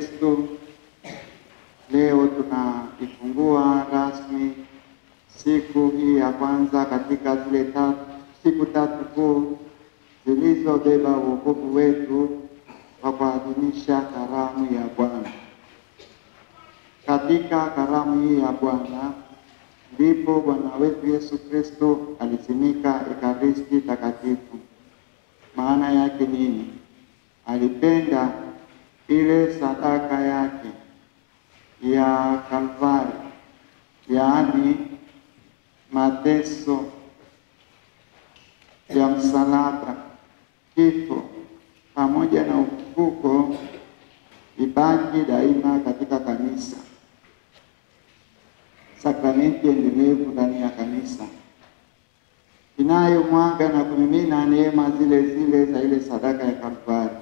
Kristo, leo tunaifungua rasmi siku hii ya kwanza katika zile siku tatu kuu zilizobeba wokovu wetu kwa kuadhimisha karamu ya Bwana. Katika karamu hii ya Bwana ndipo Bwana wetu Yesu Kristo alisimika Ekaristi Takatifu. Maana yake nini? Alipenda ile sadaka yake ya Kalvari, yaani mateso ya msalaba, kifo pamoja na ufufuko ibaki daima katika kanisa, sakramenti endelevu ndani ya kanisa inayomwaga na kumimina neema zile zile za ile sadaka ya Kalvari.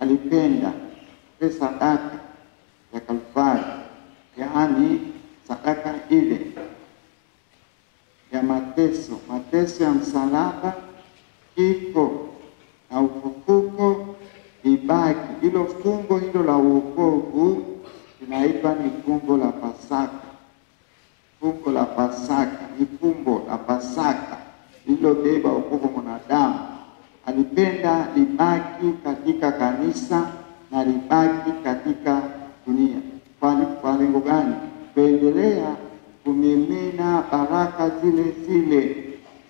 Alipenda ile sadaka ya Kalvari, yaani sadaka ile ya mateso ya msalaba, kifo na ufufuko ibaki. Hilo fungo hilo la wokovu linaitwa ni fungo la Pasaka. Fungo la Pasaka ni fumbo la Pasaka lililobeba wokovu mwanadamu. Alipenda libaki katika kanisa na libaki katika dunia. Kwa lengo gani? Kuendelea kumimina baraka zile zile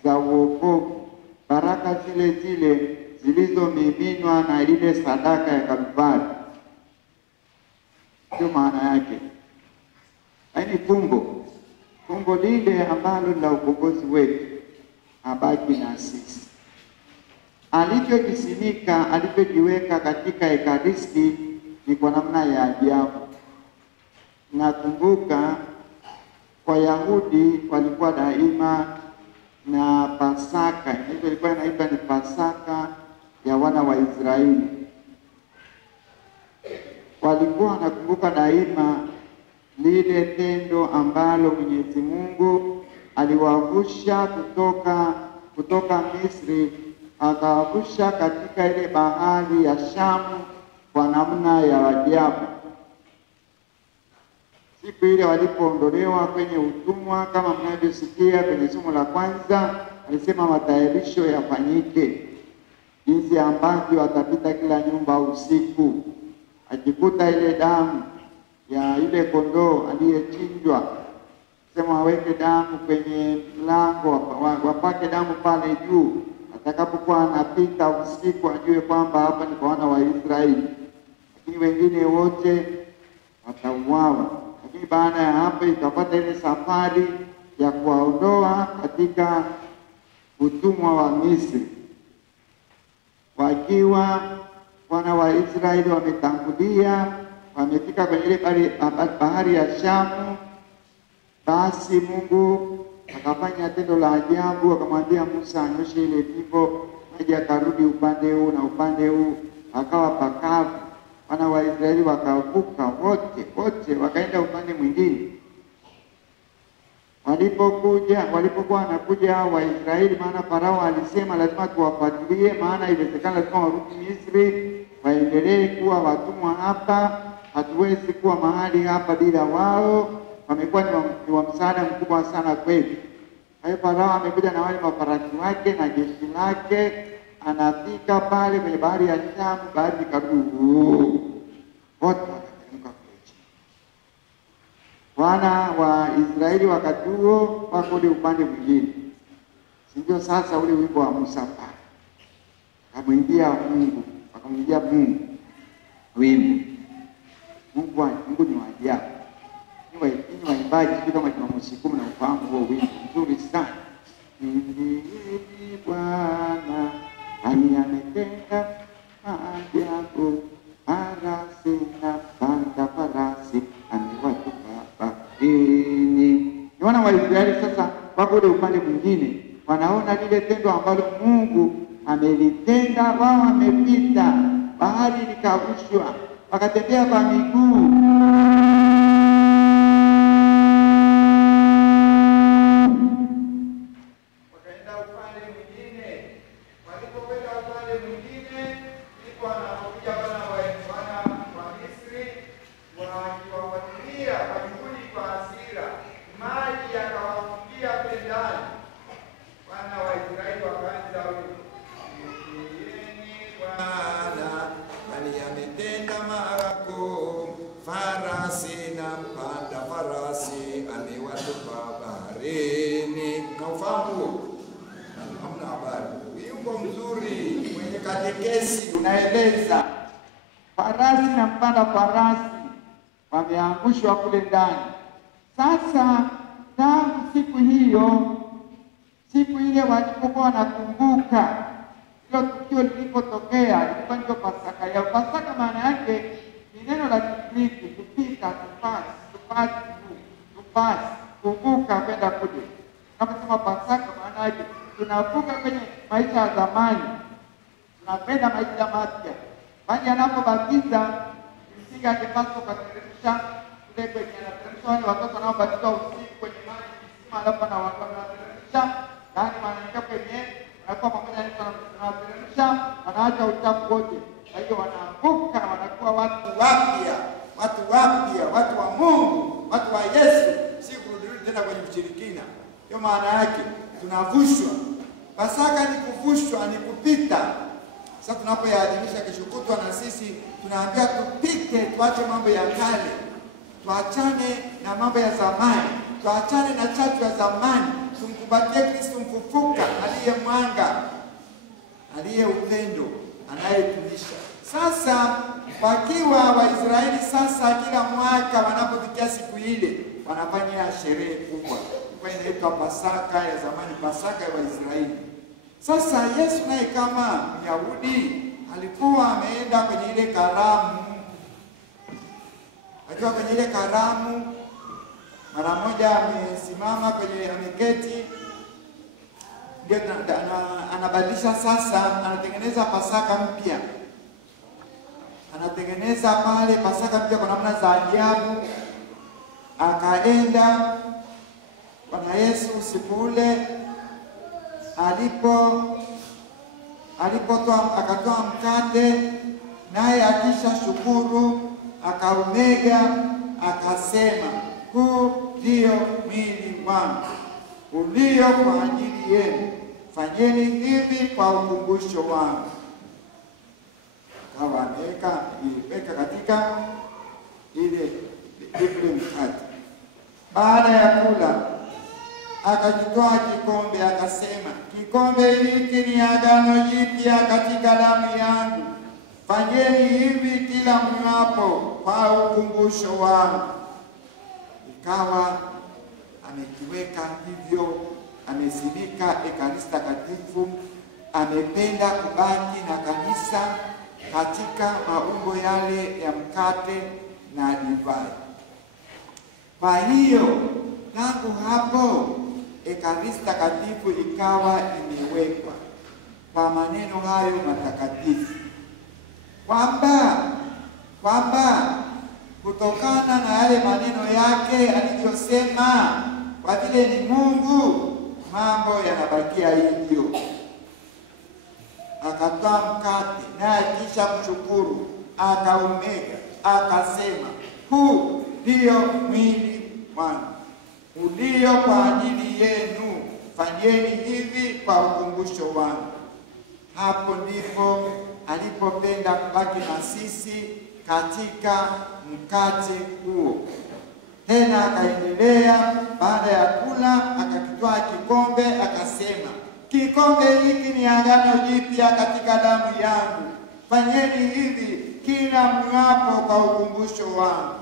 za wokovu, baraka zile zile zilizomiminwa na ile sadaka ya Kalvari. Ndio maana yake. Yaani fungo lile ambalo la ukombozi wetu abaki na sisi. Alivyokisimika, alivyojiweka katika Ekaristi ni kwa namna ya ajabu. Nakumbuka Wayahudi walikuwa daima na Pasaka. Hiyo ilikuwa inaitwa ni Pasaka ya wana wa Israeli. Walikuwa wanakumbuka daima lile tendo ambalo Mwenyezi Mungu aliwavusha kutoka Misri, akawavusha katika ile bahari ya Shamu kwa namna ya ajabu. Siku ile walipoondolewa kwenye utumwa, kama mnavyosikia kwenye somo la kwanza, alisema matayarisho yafanyike, jinsi ambavyo atapita kila nyumba usiku, akikuta ile damu ya ile kondoo aliyechinjwa, sema waweke damu kwenye mlango, wapake damu pale juu. Atakapokuwa anapita usiku ajue kwamba hapa ni kwa wana wa Israeli, lakini wengine wote watauawa. Lakini baada ya hapo ikapata ile safari ya kuwaondoa katika utumwa wa Misri. Wakiwa wana wa Israeli wametangulia, wamefika kwenye ile bahari ya Shamu, basi Mungu akafanya tendo la ajabu, akamwambia Musa anyoshe ile fimbo, maji akarudi upande huu na upande huu, akawa pakavu. Wana wa Israeli wakavuka wote wakaenda upande mwingine. Walipokuwa wanakuja hao wa Israeli, maana Farao alisema lazima tuwafuatilie, maana iwezekana lazima warudi Misri, waendelee kuwa watumwa hapa, hatuwezi kuwa mahali hapa bila wao, wamekuwa ni wa msaada mkubwa sana kwetu. Kwa hiyo Farao amekuja na wale mafarasi wake na jeshi lake, anafika pale kwenye bahari ya Shamu, bahari ikarudi wote wakateremka kule. Wana wa Israeli wakati huo wako ule upande mwingine. Ndio sasa ule wimbo wa Musa pale. Akamwingia Mungu. Wimbo. Mungu ni wa ajabu. Ni waimbaji kama Jumamosi 10 na ufahamu huo wimbo mzuri sana. Ni Bwana ametenda maajabu, farasi na panda farasi amewatupa baharini. Ni wana wa Israeli sasa wako ule upande mwingine, wanaona lile tendo ambalo Mungu amelitenda. Wao wamepita, bahari likavushwa, wakatembea kwa miguu. Walipokwenda upande mwingine, ndipo wanakuja wana farasi amewatupa baharini. Na ufahamu hamna habari. Wimbo mzuri mwenye katekesi unaeleza farasi na mpanda farasi wameangushwa kule ndani. Sasa tangu siku hiyo, siku ile walipokuwa wanakumbuka hilo tukio lilipotokea, ilikuwa ndio Pasaka yao. Pasaka maana yake ni neno la Kigiriki kupita, kuvuka kwenda kule. Tunaposema Pasaka maana yake tunavuka kwenye maisha ya zamani, tunapenda maisha mapya. Bali anapobatiza msingi akipaswa kuteremsha kule kwenye anateremsha wale watoto wanaobatizwa usiku kwenye maji kisima, alafu anawateremsha ndani, wanaingia kwenye wanakuwa pamoja na wanateremsha, wanaacha uchafu wote. Kwa hiyo wanavuka, wanakuwa watu wapya, watu wa Mungu, watu wa Yesu, si kurudi tena kwenye ushirikina. Hiyo maana yake tunavushwa. Pasaka ni kuvushwa, ni kupita. Sasa tunapoyaadhimisha kesho kutwa, na sisi tunaambia tupite, tuache mambo ya kale, tuachane na mambo ya zamani, tuachane na chachu ya zamani, tumkumbatie Kristo mfufuka, aliye mwanga, aliye upendo, anayetulisha. Sasa wakiwa Waisraeli, sasa kila mwaka wanapofikia siku ile wanafanya sherehe kubwa, kwa inaitwa Pasaka ya zamani, Pasaka ya Waisraeli. Sasa Yesu naye kama Myahudi alikuwa ameenda kwenye ile karamu. Akiwa kwenye ile karamu, mara moja amesimama kwenye ameketi, ndio anabadilisha sasa, anatengeneza Pasaka mpya. Anatengeneza pale Pasaka mpya kwa namna za ajabu. Akaenda Bwana Yesu usiku ule akatoa mkate, naye akisha shukuru akaumega, akasema, huu ndio mwili wangu ulio kwa ajili yenu, fanyeni hivi kwa ukumbusho wangu. Akawa ameweka katika ile mkate. Baada ya kula akakitoa kikombe, akasema, kikombe hiki ni agano jipya katika damu yangu, fanyeni hivi kila mnywapo kwa ukumbusho wangu. Ikawa amekiweka hivyo, amesimika Ekaristi Takatifu, amependa kubaki na kanisa katika maumbo yale ya mkate na divai. Kwa hiyo tangu hapo Ekaristi Takatifu ikawa imewekwa kwa maneno hayo matakatifu, kwamba kutokana na yale maneno yake alivyosema, kwa vile ni Mungu, mambo yanabakia hivyo. Akatoa mkate, naye kisha kushukuru akaumega, akasema, huu ndio mwili wangu ulio kwa ajili yenu, fanyeni hivi kwa ukumbusho wangu. Hapo ndipo alipopenda kubaki na sisi katika mkate huo. Tena akaendelea, baada ya kula akakitoa kikombe, akasema, kikombe hiki ni agano jipya katika damu yangu, fanyeni hivi kila mnywapo kwa ukumbusho wangu.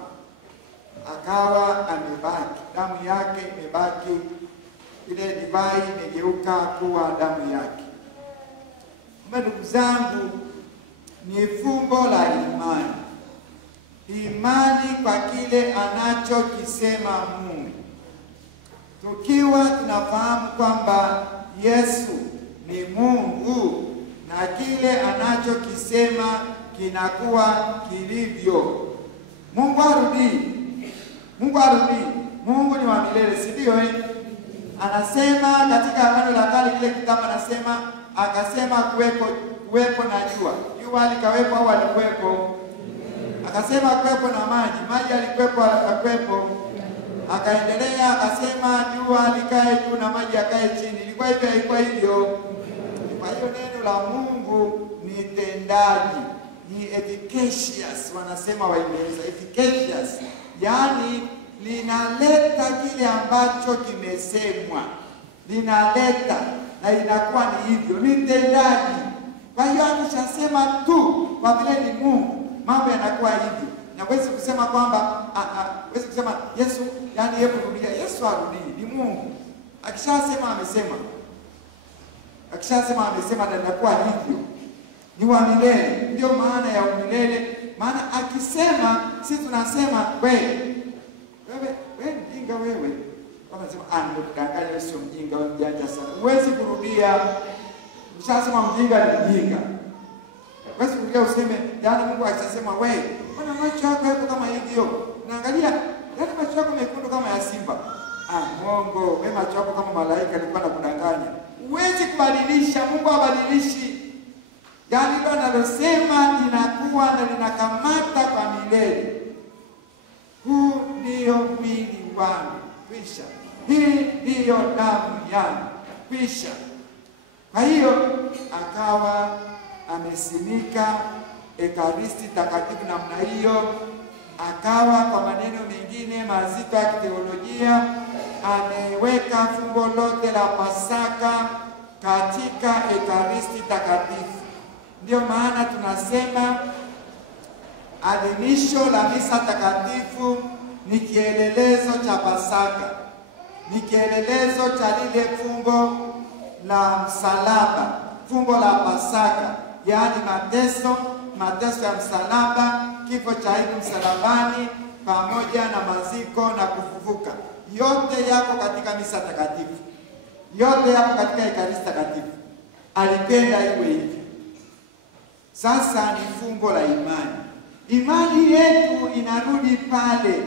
Akawa amebaki, damu yake imebaki, ile divai imegeuka kuwa damu yake. Ndugu zangu, ni fumbo la imani. Imani kwa kile anachokisema Mungu. Tukiwa tunafahamu kwamba Yesu ni Mungu na kile anachokisema kinakuwa kilivyo. Mungu arudi. Mungu ni wa milele, si ndio? Anasema katika Agano la Kale, kile kitabu anasema, akasema kuwepo na jua. Jua likawepo au alikuwepo? Akasema kuwepo na maji alikuwepo, akakwepo. Akaendelea akasema jua likae juu na maji yakae chini. Ilikuwa hivyo, haikuwa hivyo? Kwa hiyo neno la Mungu ni tendaji, ni efficacious, wanasema Waingereza, efficacious. Yaani linaleta kile ambacho kimesemwa, linaleta na inakuwa ni hivyo, ni tendaji. Kwa hiyo akishasema tu kwa vile ni Mungu, mambo yanakuwa hivyo. Na huwezi kusema kwamba huwezi kusema Yesu, yani yeye kurudia. Yesu arudii, ni Mungu. Akishasema amesema. Akishasema amesema, na inakuwa hivyo. Ni wa milele. Ndio maana ya umilele. Maana akisema, sisi tunasema wewe mjinga wewe. Kama nasema nimekudanganya wewe, sio mjinga, wewe mjanja sana. Huwezi kurudia. Ukishasema mjinga ni mjinga. Huwezi kurudia useme, yaani Mungu akisema wewe, mbona macho yako yako kama hivyo? Naangalia, yaani macho yako mekundu kama ya simba. Mungu, wewe macho yako kama malaika, alikuwa anakudanganya. Huwezi kubadilisha, Mungu habadilishi. Yaani ndio analosema linakuwa na linakamata kwa milele. Huu ndio mwili wangu, kwisha. Hii ndio damu yangu, kwisha. Kwa hiyo akawa amesimika Ekaristi takatifu namna hiyo. Akawa kwa maneno mengine mazito ya teolojia ameweka fumbo lote la Pasaka katika Ekaristi takatifu. Ndio maana tunasema adhimisho la misa takatifu ni kielelezo cha Pasaka, ni kielelezo cha lile fumbo la msalaba, fumbo la Pasaka, yaani mateso ya msalaba, kifo cha Yesu msalabani, pamoja na maziko na kufufuka. Yote yako katika misa takatifu, yote yako katika Ekaristi takatifu. Alipenda iwe hivi. Sasa ni fumbo la imani. Imani yetu inarudi pale.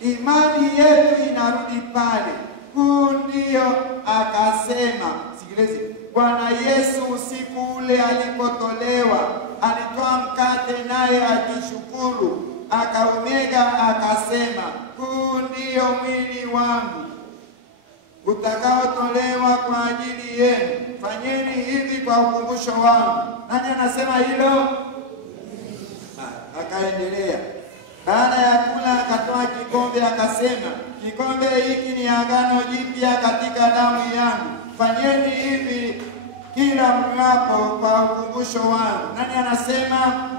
Imani yetu inarudi pale. Huu ndio akasema, sikilize, Bwana Yesu usiku ule alipotolewa, alitoa mkate naye akishukuru, akaumega akasema, huu ndio mwili wangu utakaotolewa kwa ajili yenu. Fanyeni hivi kwa ukumbusho wangu. Nani anasema hilo? Akaendelea. Baada ya kula akatoa kikombe akasema, kikombe hiki ni agano jipya katika damu yangu. Fanyeni hivi kila mnywapo kwa ukumbusho wangu. Nani anasema?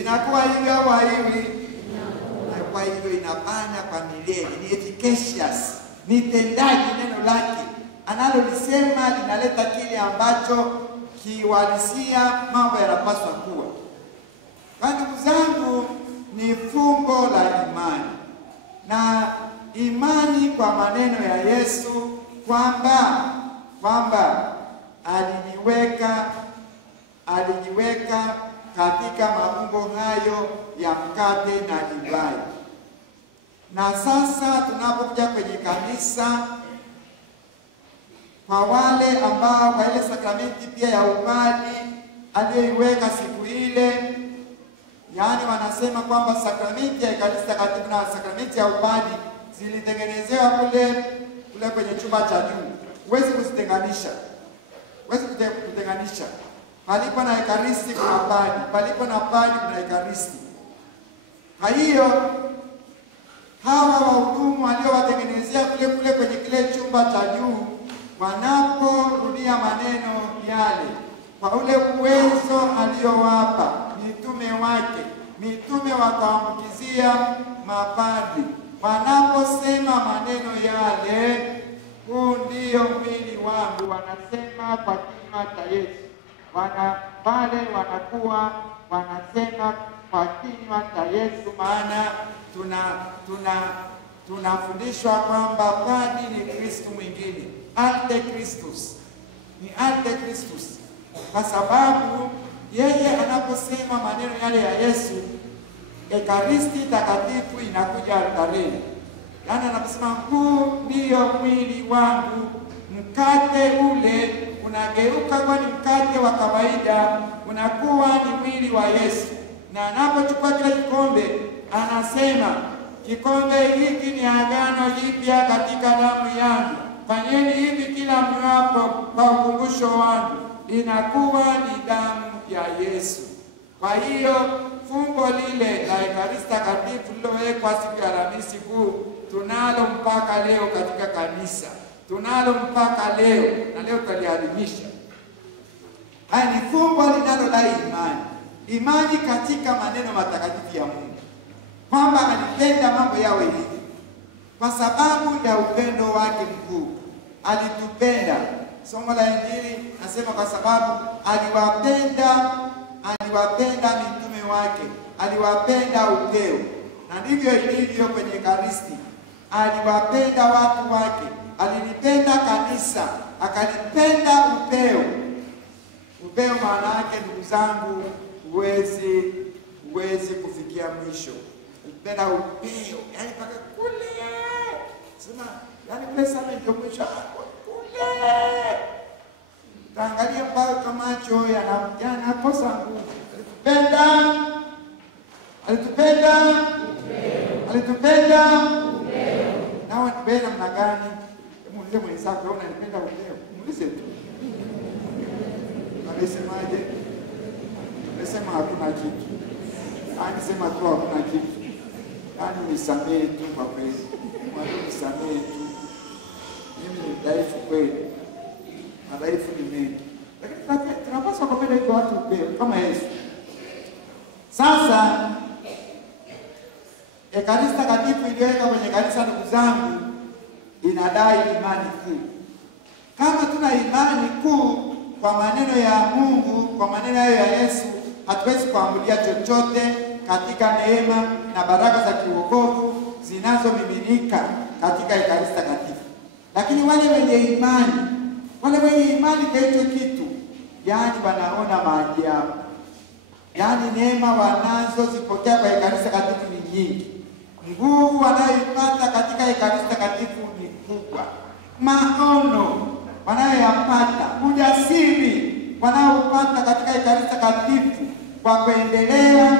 Inakuwa hivyo au haiwi? Inakuwa hivyo, inabana kwa milele, ni efficacious, ni tendaji. Neno lake analolisema linaleta kile ambacho kiwalisia mambo yanapaswa kuwa. Kwa ndugu zangu, ni fumbo la imani. Na imani kwa maneno ya Yesu kwamba alijiweka katika maumbo hayo ya mkate na divai. Na sasa tunapokuja kwenye kanisa, kwa wale ambao kwa ile sakramenti pia ya upadi aliyoiweka siku ile, yaani wanasema kwamba sakramenti ya Ekaristi takatifu na sakramenti ya upadi zilitengenezewa kule kwenye chumba cha juu. Huwezi kuzitenganisha. Huwezi kutenganisha. Palipo na Ekaristi kuna padi, palipo na padi kuna Ekaristi. Kwa hiyo hawa wahudumu waliowatengenezea kule kwenye kile chumba cha juu, wanaporudia maneno yale kwa ule uwezo aliyowapa mitume wake, mitume wakaambukizia mapadri, wanaposema maneno yale, huu ndio mwili wangu, wanasema kwa kinywa cha Yesu. Pale wanakuwa wanasema kwa kinywa cha Yesu, maana tunafundishwa kwamba padri ni Kristo mwingine, Antikristus, ni Antikristus, kwa sababu yeye anaposema maneno yale ya Yesu, Ekaristi takatifu inakuja altareni. Yaani anaposema huu ndio mwili wangu, mkate ule unageuka kwa ni mkate wa kawaida, unakuwa ni mwili wa Yesu. Na anapochukua kile kikombe anasema, kikombe hiki ni agano jipya katika damu yangu. Fanyeni hivi kila mnywapo kwa ukumbusho wangu. Inakuwa ni damu ya Yesu. Kwa hiyo fumbo lile la Ekaristi takatifu lililowekwa siku ya Alhamisi Kuu tunalo mpaka leo katika kanisa, tunalo mpaka leo, na leo tutaliadhimisha. Haya ni fumbo linalodai imani, imani katika maneno matakatifu ya Mungu, kwamba alipenda mambo yawe hivi kwa sababu ya upendo wake mkuu. Alitupenda. Somo la Injili nasema kwa sababu aliwapenda mitume wake, aliwapenda upeo. Na ndivyo ilivyo kwenye Ekaristi. Aliwapenda watu wake, alilipenda kanisa, akalipenda upeo. Upeo maana yake, ndugu zangu, huwezi kufikia mwisho. Alipenda upeo, yani mpaka kule. Sema, yani kule sana ndio mwisho kule. Taangalia mpaka macho yanakosa nguvu. Alitupenda. Na wanipenda namna gani? Muulize mwenzako, wewe unanipenda upeo? Muulize tu. Amesemaje? Amesema hakuna kitu. Anasema tu hakuna kitu. Yaani nisamehe tu kwa kweli. Mwalimu nisamehe tu. Mimi ni dhaifu kweli. Madhaifu ni mengi. Lakini tunapaswa kupenda hivyo watu upeo kama Yesu. Sasa Ekaristi Takatifu iliyoweka kwenye kanisa, ndugu zangu, inadai imani kuu. Kama tuna imani kuu kwa maneno ya Mungu, kwa maneno hayo ya Yesu, hatuwezi kuamulia chochote katika neema na baraka za kiwokovu zinazomiminika katika Ekaristi Takatifu. Lakini wale wenye imani kwa hicho kitu, yani wanaona maajabu. Yani neema wanazozipokea kwa Ekaristi Takatifu ni nyingi. Nguvu wanayoipata katika Ekaristi Takatifu ni kubwa. Maono wanayoyapata, ujasiri wanaopata katika Ekaristi Takatifu kwa kuendelea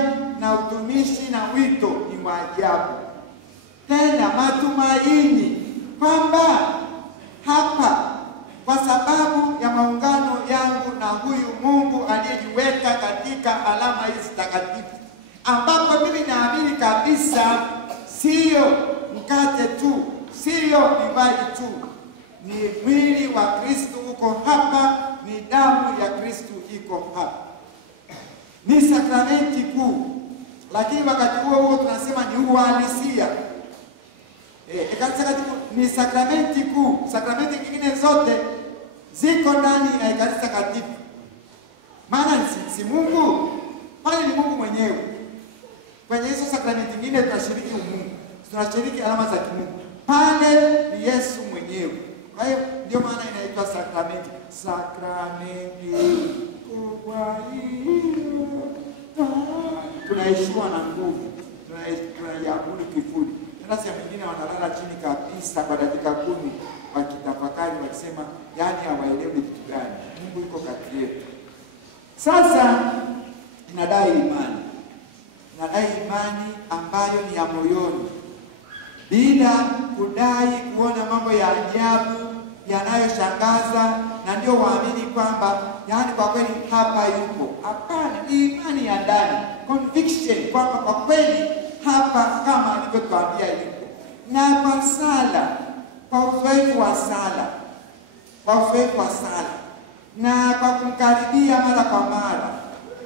na utumishi na wito ni maajabu. Tena matumaini kwamba hapa, kwa sababu ya maungano yangu na huyu Mungu aliyejiweka katika alama hizi takatifu, ambapo mimi naamini kabisa sio mkate tu, sio divai tu, ni mwili wa Kristo uko hapa, ni damu ya Kristo iko hapa. Ni sakramenti kuu, lakini wakati huo tunasema ni uhalisia. Ekaristi Takatifu ni sakramenti kuu. Sakramenti nyingine zote ziko ndani ya Ekaristi Takatifu. Maana si Mungu, bali ni Mungu mwenyewe. Kwenye hizo sakramenti nyingine tunashiriki Mungu, tunashiriki alama za kimungu. Pale ni Yesu mwenyewe. Kwa hiyo ndio maana inaitwa sakramenti. Sakramenti kubwa hiyo, tunaishiwa na nguvu, tunaiabudu kifuli. Nasi ya mingine wanalala chini kabisa kwa dakika 10 wakitafakari, wakisema yani hawaelewi kitu gani. Mungu yuko kati yetu. Sasa inadai imani ambayo ni ya moyoni, bila kudai kuona mambo ya ajabu yanayoshangaza na ndio waamini kwamba yani kwa kweli hapa yupo. Hapana, ni imani ya ndani, conviction kwamba kwa kweli hapa kama alivyotuambia yupo. Na kwa sala, kwa uzoefu wa sala, na kwa kumkaribia mara kwa mara,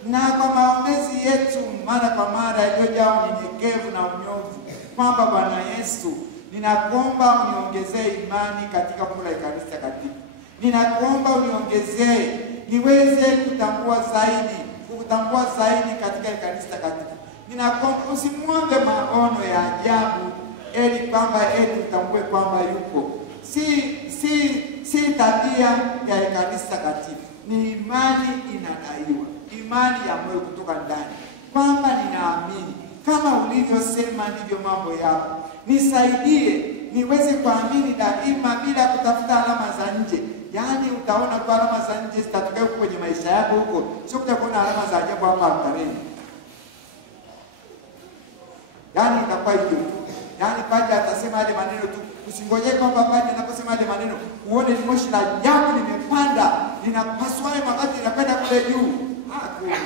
na kwa maombezi yetu mara kwa mara yaliyojaa unyenyekevu na unyofu, kwamba Bwana Yesu, ninakuomba uniongezee imani katika fumbo la Ekaristi Takatifu. Ninakuomba uniongezee niweze kukutambua zaidi katika Ekaristi Takatifu. Ninakuomba usimwombe maono ya ajabu ili kwamba utambue kwamba yupo. Si tabia ya Ekaristi Takatifu. Ni imani inadaiwa, imani ya moyo kutoka ndani, kwamba ninaamini kama ulivyosema ndivyo mambo yako. Nisaidie niweze kuamini daima bila kutafuta alama za nje. Yaani utaona kwa alama za nje zitatokea kwenye maisha yako huko, sio kutakuwa alama za ajabu hapa altareni. Yaani itakuwa hivyo tu. Yaani padre atasema yale maneno tu. Usingojee kwamba padre anaposema yale maneno uone ni moshi la ajabu limepanda, linapaswa wakati linapenda kule juu. Hakuna.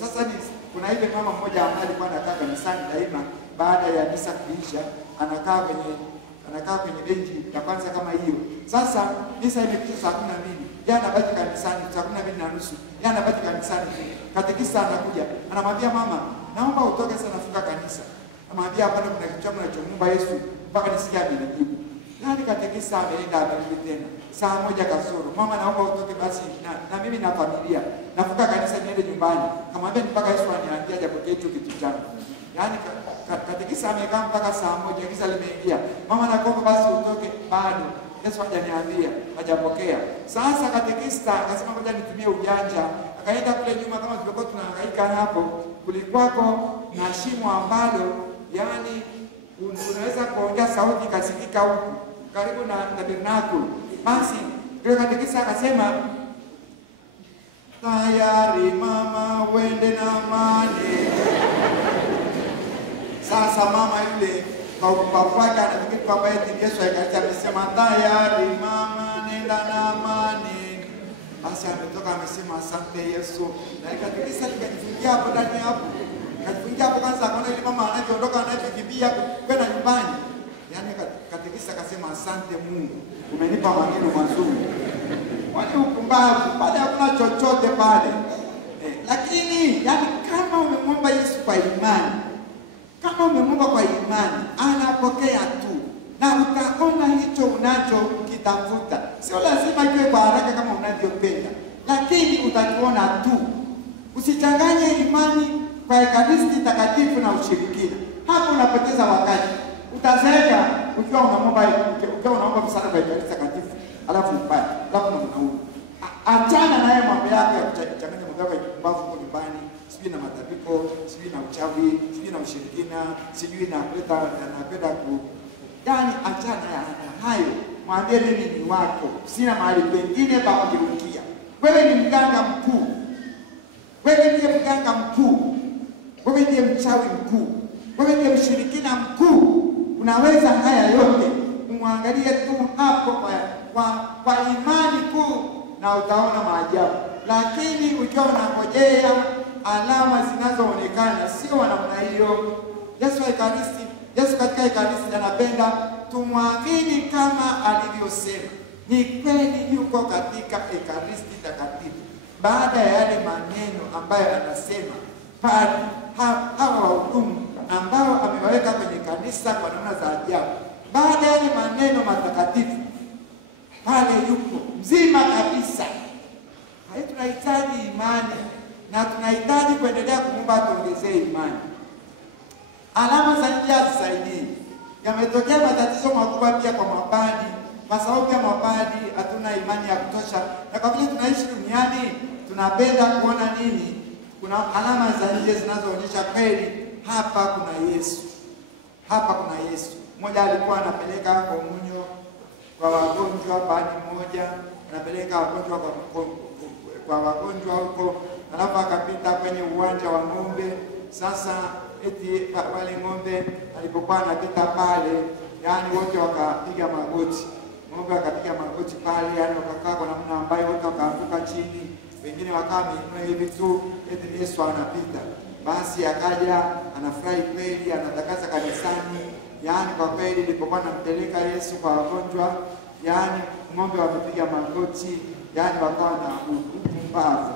Sasa kuna ile mama mmoja ambaye alikuwa anakaa kanisani daima, baada ya misa kuisha anakaa kwenye benchi ya kwanza kama hiyo. Sasa misa imekwisha saa 12. Yeye anabaki kanisani saa 12:30. Yeye anabaki kanisani. Katekista anakuja, anamwambia mama, naomba utoke sana funga kanisa. Anamwambia hapana, kuna kitu changu nachomuomba Yesu mpaka nisikie amenijibu. Nani katekista ameenda abariki tena. Saa 1 kasoro. Mama naomba utoke basi na mimi na familia. Nafunga kanisa niende nyumbani. Kamwambia mpaka Yesu aniambia japo kitu changu. Yaani katekista amekaa mpaka saa 1 kisa limeingia. Mama naomba basi utoke bado. Yesu hajaniambia, hajapokea. Sasa katekista akasema ngoja nitumie ujanja. Akaenda kule nyuma kama tulikuwa tunahangaika hapo, kulikuwako na shimo ambalo yani unaweza kuongea sauti kasikika huku karibu na tabernakulo. Basi yule katekista akasema, tayari mama wende na amani. Sasa mama yule kwa ubavu wake anafikiri kwamba Yesu amesema tayari mama nenda na amani. Basi ametoka amesema asante Yesu. Na katekista nikajifungia hapo ndani hapo. Nikajifungia hapo kwanza akaona ile mama anavyoondoka anavyokimbia kwenda nyumbani. Yaani katekista akasema asante Mungu. Umenipa maneno mazuri. Wale upumbavu pale hakuna chochote pale. Lakini yani kama umemwomba Yesu kwa imani, kama umemwomba kwa imani, anapokea tu. Na utaona hicho unacho kitafuta. Sio lazima iwe kwa haraka kama unavyopenda, lakini utakiona tu. Usichanganye imani kwa Ekaristi takatifu na ushirikina. Hapo unapoteza wakati. Utazeeka ukiwa unaomba msaada kwa Ekaristi takatifu, alafu upate, alafu unaona. Achana naye mambo yako ya kuchanganya mambo yako ya kumbavu kwa nyumbani, sijui na matapiko, sijui na uchawi, sijui na ushirikina, sijui na kuleta napenda yani achana na hayo. Mwambie mimi ni wako, sina mahali pengine pa kujirukia. Wewe ni mganga mkuu. Wewe ndiye mganga mkuu. Wewe ndiye mchawi mkuu. Wewe ndiye mshirikina mkuu. Unaweza haya yote. Umwangalie tu hapo kwa imani kuu na utaona maajabu. Lakini ukiwa unangojea alama zinazoonekana sio namna hiyo. Yesu katika Ekaristi anapenda tumwamini kama alivyosema. Ni kweli yuko katika Ekaristi takatifu. Baada ya yale maneno ambayo anasema pale, hawa wahudumu ambao amewaweka kwenye kanisa kwa namna za ajabu, baada ya yale maneno matakatifu pale yuko mzima kabisa. Hayo tunahitaji imani na tunahitaji kuendelea kumwomba tuongezee imani. Alama za nje hazisaidii. Yametokea matatizo makubwa pia kwa mabadi. Kwa sababu ya mabadi hatuna imani ya kutosha. Na kwa vile tunaishi duniani, tunapenda kuona nini? Kuna alama za nje zinazoonyesha kweli hapa kuna Yesu. Hapa kuna Yesu. Mmoja alikuwa anapeleka komunyo kwa wagonjwa, badi moja anapeleka wagonjwa kwa wagonjwa huko, alafu akapita kwenye uwanja wa ng'ombe. Sasa eti wale ng'ombe alipokuwa anapita pale, yani wote wakapiga magoti. Ng'ombe akapiga magoti pale, yani wakakaa kwa namna ambayo wote wakaanguka chini. Wengine wakawa hivi tu, eti Yesu anapita. Basi akaja anafurahi kweli, anatakasa kanisani. Yani kwa kweli nilipokuwa nampeleka Yesu kwa wagonjwa, yani ng'ombe wamepiga magoti, yani wakawa na upumbavu.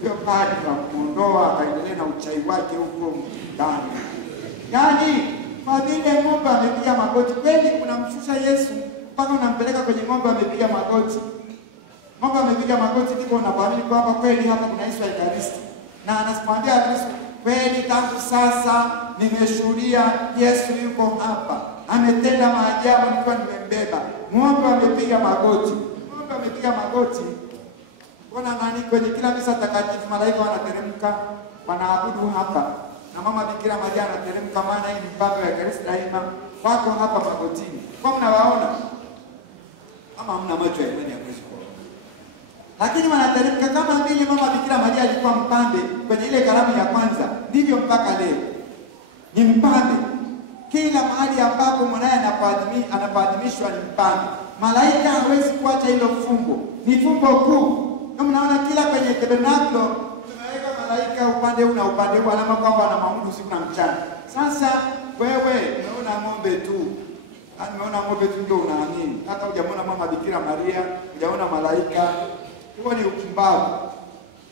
Hiyo padi kwa kuondoa akaendelea na uchai wake huko ndani. Yani kwa vile ng'ombe amepiga magoti, kweli unamshusha Yesu mpaka unampeleka kwenye ng'ombe amepiga magoti. Ng'ombe amepiga magoti, ndipo unafahamu kwamba kweli hapa kuna Yesu Ekaristi. Na anasimwambia Yesu, kweli tangu sasa nimeshuhudia Yesu yuko hapa. Ametenda maajabu nikiwa nimembeba. Ng'ombe amepiga magoti. Ng'ombe amepiga magoti. Kuna nani kwenye kila misa takatifu malaika wanateremka, wanaabudu hapa. Na mama Bikira Maria anateremka, maana hii ni mpango ya Ekaristi daima. Wako hapa magotini. Kwa mnawaona? Kama hamna macho ya imani ya Kristo. Lakini wanateremka kama vile mama Bikira Maria alikuwa mpambe kwenye ile karamu ya kwanza, ndivyo mpaka leo. Ni mpambe. Kila mahali ambapo mwanae anapoadhimishwa ni mpambe. Malaika hawezi kuacha hilo fumbo. Ni fumbo kuu. Kama mnaona kila kwenye tabernakulo tumeweka malaika upande huu na upande huu, alama kwamba wana maabudu usiku na mchana. Sasa wewe unaona ng'ombe tu, yaani unaona ng'ombe tu ndio unaamini, hata hujamwona mama Bikira Maria, hujaona malaika. Huo ni upumbavu.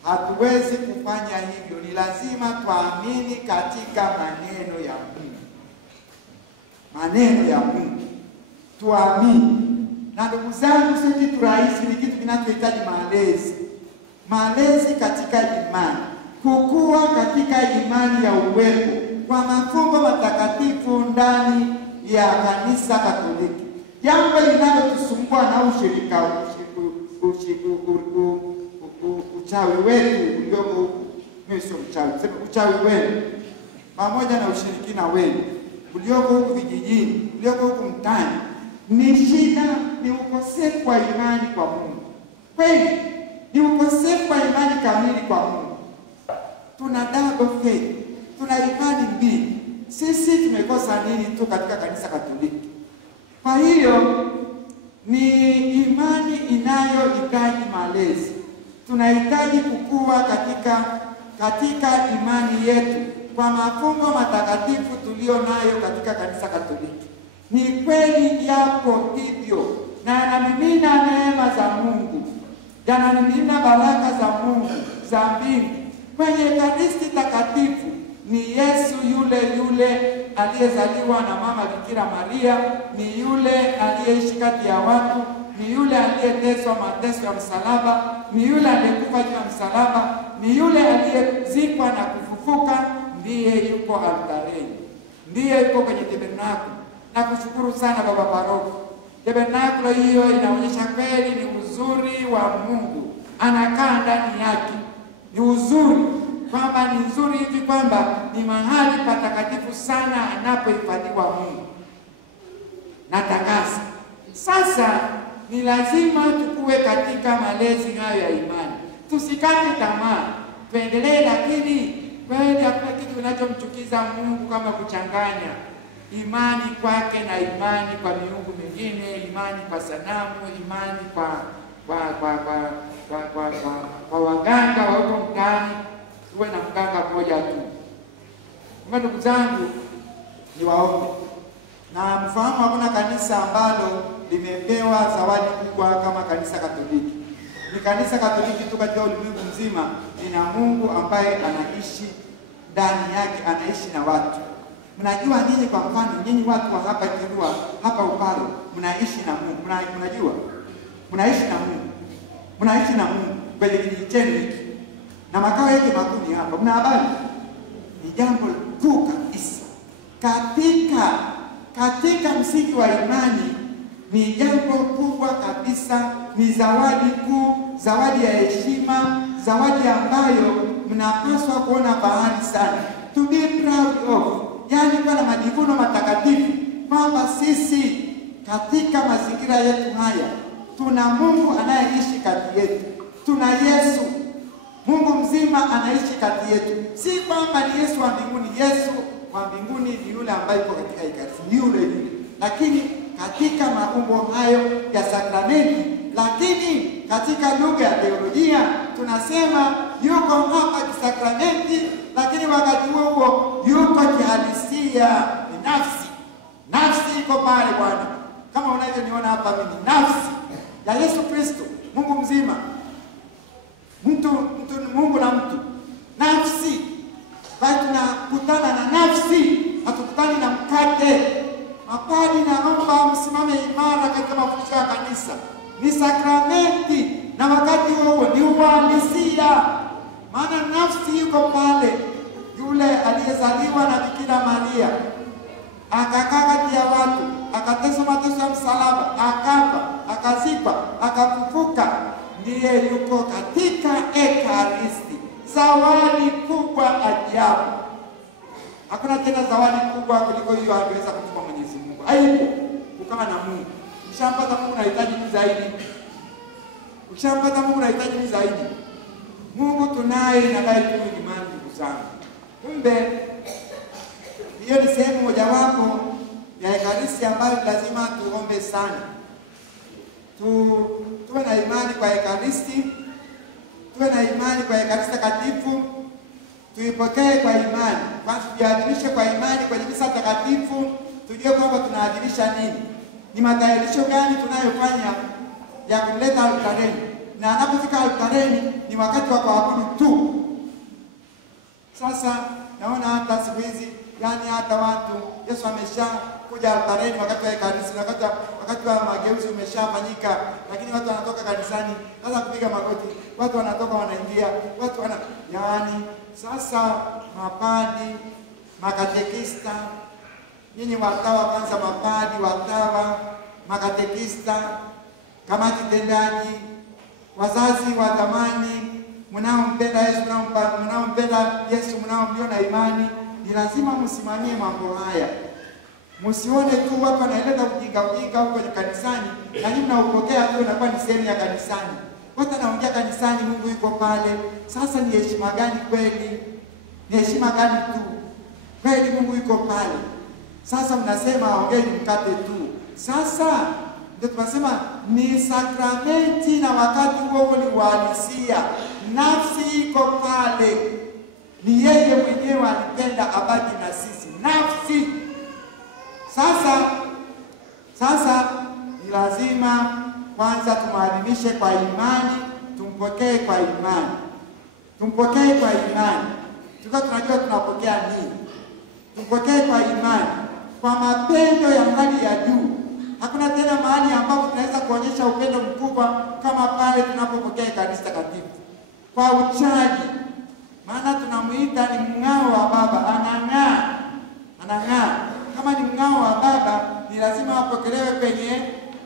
Hatuwezi kufanya hivyo. Ni lazima tuamini katika maneno ya Mungu, maneno ya Mungu tuamini. Na ndugu zangu, si kitu rahisi, ni kitu kinachohitaji malezi, malezi katika imani, kukua katika imani ya uwepo kwa mafumbo matakatifu ndani ya kanisa Katoliki. Jambo linalotusumbua na uchawi wetu ulioko huku, mimi sio mchawi, sema uchawi wenu pamoja na ushirikina wenu ulioko huku vijijini, ulioko huku mtaani, ni shida, ni ukosefu wa imani kwa Mungu. Kweli ni ukosefu wa imani kamili kwa Mungu. Tuna double faith, tuna imani mbili. Sisi tumekosa nini tu katika kanisa Katoliki? Kwa hiyo ni imani inayohitaji malezi. Tunahitaji kukua katika imani yetu kwa mafumbo matakatifu tulio nayo katika kanisa Katoliki. Ni kweli yapo hivyo, na yanamimina neema za Mungu, yanamimina baraka za Mungu za mbingu kwenye Ekaristi Takatifu. Ni Yesu yule aliyezaliwa na mama Bikira Maria, ni yule aliyeishi kati ya watu, ni yule aliyeteswa mateso ya msalaba, ni yule aliyekufa juu ya msalaba, ni yule aliyezikwa na kufufuka, ndiye yuko altareni, ndiye yuko kwenye tabernakulo. Na kushukuru sana baba paroko. Tabernakulo hiyo inaonyesha kweli ni uzuri wa Mungu, anakaa ndani yake. Ni uzuri kwamba ni nzuri hivi kwamba ni mahali patakatifu sana anapohifadhiwa Mungu na takasa. Sasa ni lazima tukue katika malezi hayo ya imani. Tusikate tamaa, tuendelee, lakini kweli hakuna kitu kinachomchukiza Mungu kama kuchanganya imani kwake na imani kwa miungu mingine, imani kwa sanamu, imani kwa waganga wa huko mtaani. Tuwe na mganga mmoja tu. Kwa ndugu zangu, ni waombe na mfahamu, hakuna kanisa ambalo limepewa zawadi kubwa kama kanisa Katoliki. Ni kanisa Katoliki tu katika ulimwengu mzima lina Mungu ambaye anaishi ndani yake, anaishi na watu. Mnajua nini? Kwa mfano nyinyi watu wa hapa Kirua, hapa Uparo, mnaishi na Mungu. Mnajua mnaishi na Mungu, mnaishi na Mungu kwenye kijiji chenu hiki, na makao yake makuu ni hapa. Mna habari? Ni jambo kuu kabisa katika msingi wa imani. Ni jambo kubwa kabisa, ni zawadi kuu, zawadi ya heshima, zawadi ambayo mnapaswa kuona fahari sana, to be proud of. Yani kwa na majivuno matakatifu kwamba sisi katika mazingira yetu haya tuna Mungu anayeishi kati yetu, tuna Yesu Mungu mzima anaishi kati yetu. Si kwamba ni Yesu wa mbinguni. Yesu wa mbinguni ni yule ambaye yuko katika Ekaristi, yule, lakini katika maumbo hayo ya sakramenti. Lakini katika lugha ya teolojia tunasema yuko hapa kisakramenti, lakini wakati huo yuko kihalisia, ni nafsi. Nafsi iko pale Bwana, kama unavyoniona hapa mimi, nafsi ya Yesu Kristo, Mungu mzima, mtu Mungu na mtu, nafsi. Basi tunakutana na nafsi, hatukutani na mkate. Mapadi naomba msimame imara katika mafundisho ya kanisa. Ni sakramenti, na wakati huo ni uhalisia, maana nafsi yuko pale. Yule aliyezaliwa na Bikira Maria, akakaa kati ya watu, akateswa mateso ya msalaba, akafa, akazikwa, akafufuka, ndiye yuko katika Ekaristi. Zawadi kubwa ajabu. Hakuna tena zawadi kubwa kuliko hiyo angeweza kutupa Mwenyezi Mungu. Haipo kukaa na Mungu. Ukishampata Mungu unahitaji nini zaidi? Ukishampata Mungu unahitaji nini zaidi? Mungu tunaye na dai tu imani, ndugu zangu. Kumbe hiyo ni sehemu mojawapo ya Ekaristi ambayo lazima tuombe sana. Tuwe na imani kwa Ekaristi, tuwe na imani kwa Ekaristi Takatifu, tuipokee kwa imani. Kwanza tujiadhimishe kwa imani kwenye misa takatifu, tujue kwamba tunaadhimisha nini. Ni matayarisho gani tunayofanya ya kuleta altareni. Na anapofika altareni ni wakati wa kuabudu tu. Sasa naona hata siku hizi yani hata watu Yesu amesha kuja altareni wakati wa Ekaristi, wakati wa mageuzi umeshafanyika, lakini watu wanatoka kanisani sasa kupiga magoti, watu wanatoka wanaingia, yani sasa mapadi, makatekista, nyinyi watawa kwanza, mapadi, watawa, makatekista, kamati tendaji, wazazi wa zamani, mnaompenda Yesu, mnaomliona imani, ni lazima msimamie mambo haya. Msione tu watu wanaeleza ujinga huko kwenye kanisani, na nyinyi mnaupokea tu unakuwa ni sehemu ya kanisani. Watu wanaongea kanisani, Mungu yuko pale. Sasa ni heshima gani kweli? Ni heshima gani tu? Kweli Mungu yuko pale. Sasa mnasema ongeeni mkate tu. Sasa ndio tunasema ni sakramenti, na wakati huo ni uhalisia. Nafsi iko pale. Ni yeye mwenyewe alipenda abaki na sisi. Nafsi. Sasa ni lazima kwanza tumaadhimishe kwa imani, tumpokee kwa imani. Tumpokee kwa imani. Tunajua tunapokea nini. Tumpokee kwa imani, kwa mapendo ya hali ya juu. Hakuna tena mahali ambapo tunaweza kuonyesha upendo mkubwa kama pale tunapopokea Ekaristi Takatifu. Kwa uchaji. Maana tunamuita ni mng'ao wa Baba, anang'aa. Kama ni mng'ao wa Baba, ni lazima apokelewe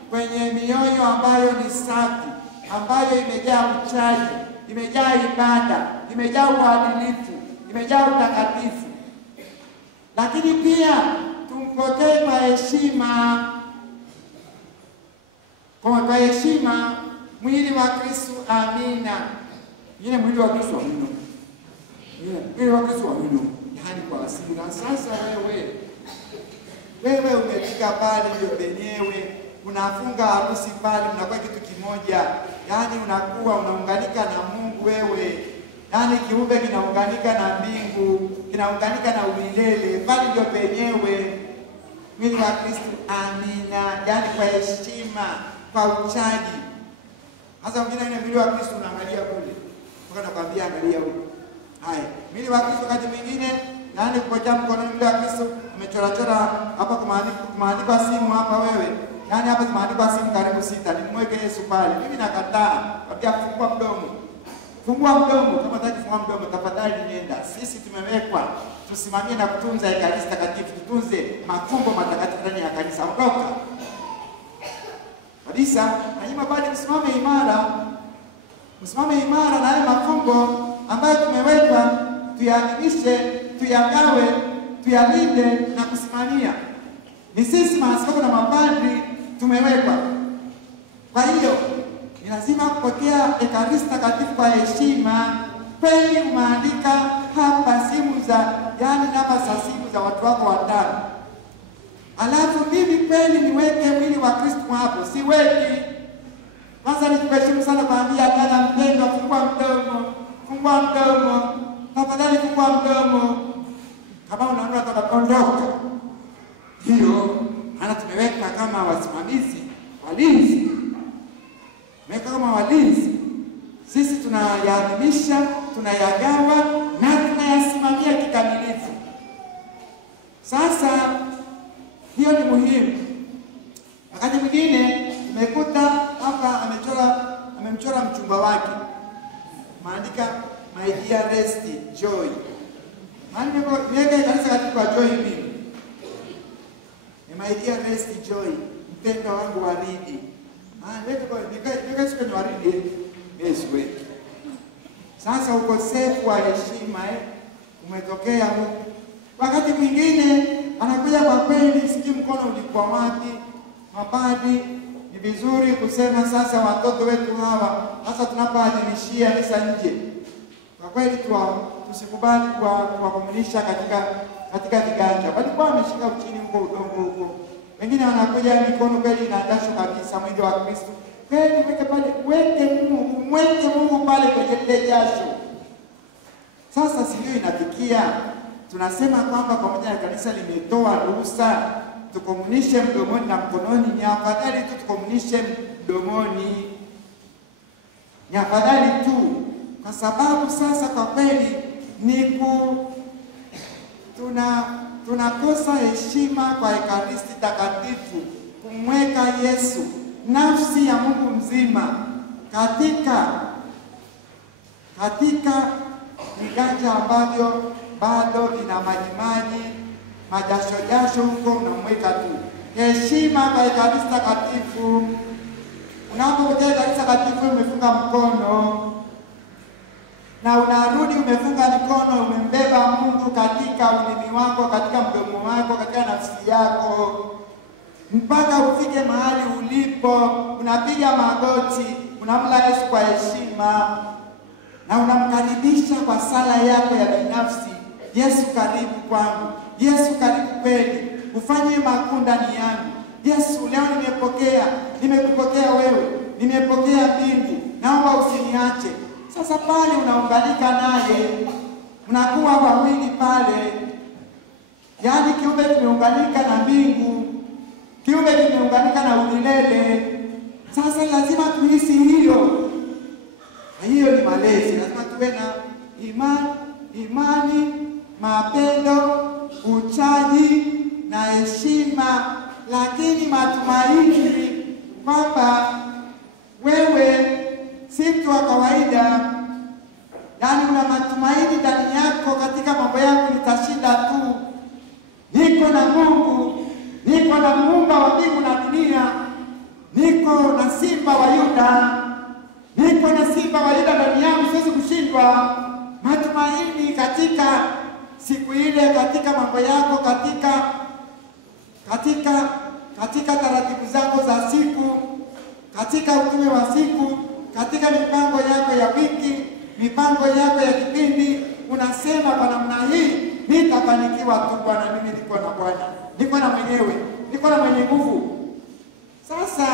kwenye mioyo ambayo ni safi, ambayo imejaa uchaji, imejaa ibada, imejaa uadilifu, imejaa utakatifu. Lakini pia tumpokee kwa heshima. Kwa heshima mwili wa Kristo. Amina. Yule mwili wa Kristo, amina. Mwili wa Kristo, amina. Yani kwa asili. Na sasa wewe umefika pale, ndio penyewe unafunga harusi pale, mnakuwa kitu kimoja. Yani unaunganika na Mungu wewe. Yani kiumbe kinaunganika na mbingu, kinaunganika na umilele. Pale ndio penyewe mwili wa Kristo. Amina. Yani kwa heshima, kwa uchaji. Hasa mwingine mwili wa Kristo unaangalia kule. Mpaka nakwambia angalia huko. Haya, mwili wa Kristo wakati mwingine yani kupokea mkono mwili wa Kristo umechora hapa kumaandikwa simu hapa wewe. Yani hapa kumaandikwa simu karibu 6. Nimweke Yesu pale. Mimi nakataa. Kwambia fungua mdomo. Fungua mdomo. Kama unataka kufungua mdomo tafadhali nenda. Sisi tumewekwa tusimamie na kutunza Ekaristi Takatifu. Tutunze mafumbo matakatifu ndani ya kanisa. Ondoka. Kabisa, na nyuma bali msimame imara. Msimame imara na haya mafumbo ambayo tumewekwa tuyaadhimishe, tuyagawe, tuyalinde na kusimamia. Ni sisi maaskofu na mapadri tumewekwa. Kwa hiyo ni lazima kupokea Ekaristi Takatifu kwa heshima. Kweli umeandika hapa simu namba za simu za watu wako watano. Alafu mimi kweli niweke mwili wa Kristo hapo? Siweki. Kwanza nikuheshimu sana kuambia dada mpendwa, fungua mdomo. Tafadhali fungua mdomo. Kama unaona tutaondoka. Hiyo ana tumeweka kama wasimamizi, walinzi. Tumeweka kama walinzi. Sisi tunayaadhimisha, tunayagawa na tunayasimamia kikamilifu. Sasa hiyo ni muhimu. Wakati mwingine tumekuta hapa amemchora mchumba wake. Maandika my dearest Joy. Maana niweke kanisa katika Joy mimi. My dearest Joy, mpendwa wangu Waridi. Niweke siku ni Waridi. Yesu wewe. Sasa ukosefu wa heshima umetokea huko. Wakati mwingine anakuja kwa kweli, siki mkono ulikuwa wapi? Mapadi, ni vizuri kusema sasa watoto wetu hawa, sasa tunapoadhimishia misa nje. Kwa kweli tusikubali kuwakomunisha katika viganja. Bali kwa ameshika chini huko udongo huko. Wengine wanakuja mikono kweli inadasho kabisa mwili wa Kristo. Kweli weke pale, mweke Mungu pale kwenye ile jasho. Sasa si ndio inafikia tunasema kwamba pamoja na kanisa limetoa ruhusa tukomunishe mdomoni na mkononi, ni afadhali tu tukomunishe mdomoni, ni afadhali tu, kwa sababu sasa kwa kweli ni tunakosa heshima kwa Ekaristi Takatifu, kumweka Yesu nafsi ya Mungu mzima katika viganja ambavyo bado vina majimaji, majasho huko, unamweka tu. Heshima kwa Ekaristi Takatifu. Unapopokea Ekaristi Takatifu umefunga mkono na unarudi umefunga mikono, umembeba Mungu katika ulimi wako, katika mdomo wako, katika nafsi yako, mpaka ufike mahali ulipo unapiga magoti, unamla Yesu kwa heshima na unamkaribisha kwa sala yako ya binafsi. Yesu, karibu kwangu. Yesu, karibu kweli, ufanye makuu ndani yangu. Yesu, leo nimekupokea wewe, nimepokea mbingu, naomba usiniache. Sasa pale unaunganika naye, unakuwa wawili pale, yaani kiumbe kimeunganika na mbingu, kiumbe kimeunganika na umilele. Sasa lazima tuhisi hiyo. Hiyo ni malezi, lazima tuwe na imani, mapendo, uchaji na heshima, lakini matumaini kwamba wewe si mtu wa kawaida, yaani una matumaini ndani yako, katika mambo yako nitashinda tu. Niko na Mungu, niko na Muumba wa mbingu na dunia, niko na Simba wa Yuda, niko na Simba wa Yuda ndani yangu, siwezi kushindwa. Matumaini katika siku ile, katika mambo yako, katika taratibu zako za siku, katika utume wa siku, katika mipango yako ya wiki, mipango yako ya kipindi, unasema kwa namna hii nitafanikiwa tu Bwana, mimi niko na Bwana, niko na mwenyewe, niko na mwenye nguvu. Sasa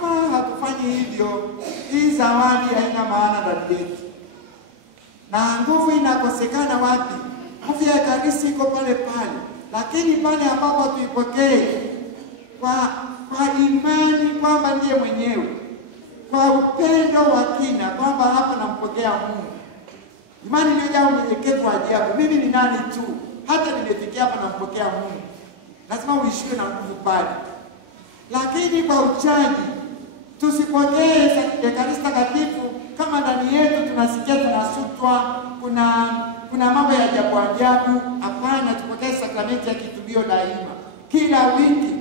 kama hatufanyi hivyo, hii zawadi haina maana ndani yetu. Na nguvu inakosekana wapi? Nguvu ya Ekaristi iko pale pale, lakini pale ambapo tuipokee kwa imani kwamba ndiye mwenyewe, kwa upendo wa kina kwamba hapa nampokea Mungu, imani iliyojaa unyenyekevu wa ajabu. Mimi ni nani tu, hata nimefikia hapa nampokea Mungu. Lazima uishiwe na nguvu pale. Lakini kwa uchaji tusipokee Ekaristi Takatifu kama ndani yetu tunasikia tunasutwa, kuna mambo ya ajabu ajabu. Hapana, tupokee sakramenti ya kitubio daima, kila wiki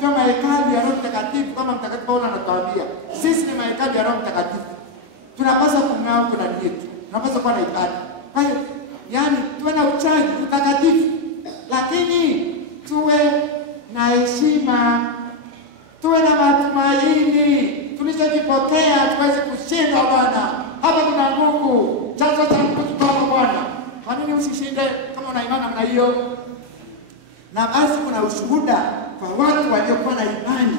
kama mahekalu ya Roho Mtakatifu. Kama Mtakatifu Paulo anatuambia sisi ni mahekalu ya Roho Mtakatifu, tunapaswa kumng'aa huko ndani yetu, tunapaswa kuwa na ibada. Kwa hiyo yaani tuwe na uchaji utakatifu, lakini tuwe na heshima, tuwe na matumaini. Tulichokipokea tuweze kushinda Bwana. Hapa kuna nguvu, chanzo cha nguvu kutoka Bwana. Kwa nini usishinde kama una imani namna hiyo? Na basi kuna ushuhuda kwa watu waliokuwa na imani